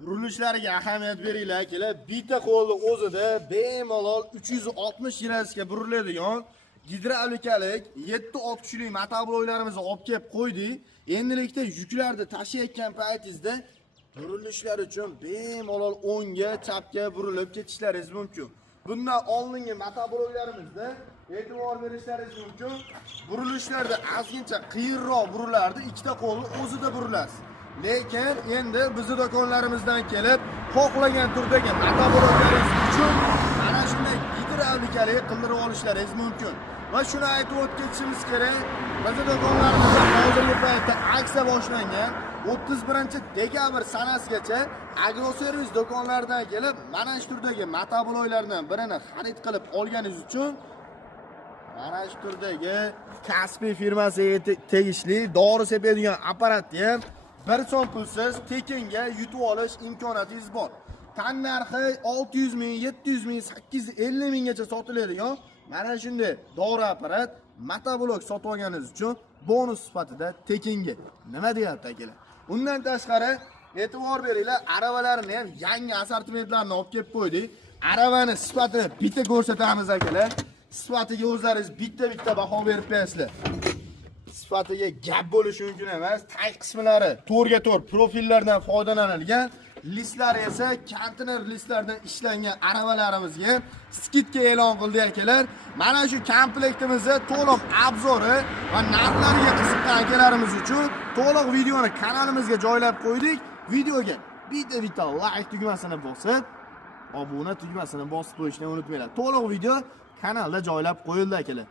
Burilishlarga ahamiyat beringlar akalar. Bitta qo'lni o'zida bemalol 360 gradusga buriladigan gidravlikalik 7-6 kuchli motobloklarimizni olib kelib qo'ydik. Endilikda yuklarni tashiyotgan paytingizda burilishlar uchun bemalol o'ngga, chapga burilib ketishlaringiz mumkin. Bundan oldingi motobloklarimizni e'tibor berishlaringiz mumkin. Burilishlarda ozgincha qiyinroq burilardi, ikkita qo'lni o'zida burilasiz. Lekin endi bizning do'konlarimizdan kelib, xohlagan turdagi motobloklarimiz uchun mana shunday gidravlikali qildirib olishlaringiz mumkin. Va shuni aytib o'tishimiz kerak. Bizning do'konlarimizda hozirgi paytda aksiya boshlangan. 31-dekabr sanasigacha agroservis do'konlaridan kelib, mana shu turdagi motobloklardan birini xarid qilib olganingiz uchun mana shu turdagi Kaspi firmasiga tegishli dori sepadigan apparatni ham bir so'm pulsiz tekinga yutib olish imkoniyatingiz bor. Tan narxi 600 ming, 700 ming, 850 minggacha sotiladigan mana shunday dori apparat motoblok sotib olganingiz uchun bonus sifatida tekinga. Nima deyapti akalar? Undan tashqari e'tibor beringlar, aravalarni ham yangi assortimentlarni olib kelib qo'ydik. Aravani sifatini bitta ko'rsatamiz akalar. Sifatiga o'zlaringiz bitta baho berib berasizlar. Sifatiga gap bo'lishi mumkin emas. Tag qismlari to'rga to'r profillardan foydalanilgan, listlari esa konteyner listlardan ishlangan aravalarimizga skidka e'lon qildi akalar. Mana shu komplektimizda to'liq obzori va narxlariga qiziqqan akalarimiz uchun to'liq videoni kanalimizga joylab qo'ydik. Videoga bitta like tugmasini bosib, obuna tugmasini bosib qo'yishni unutmanglar. To'liq video kanalda joylab qo'yildi akalar.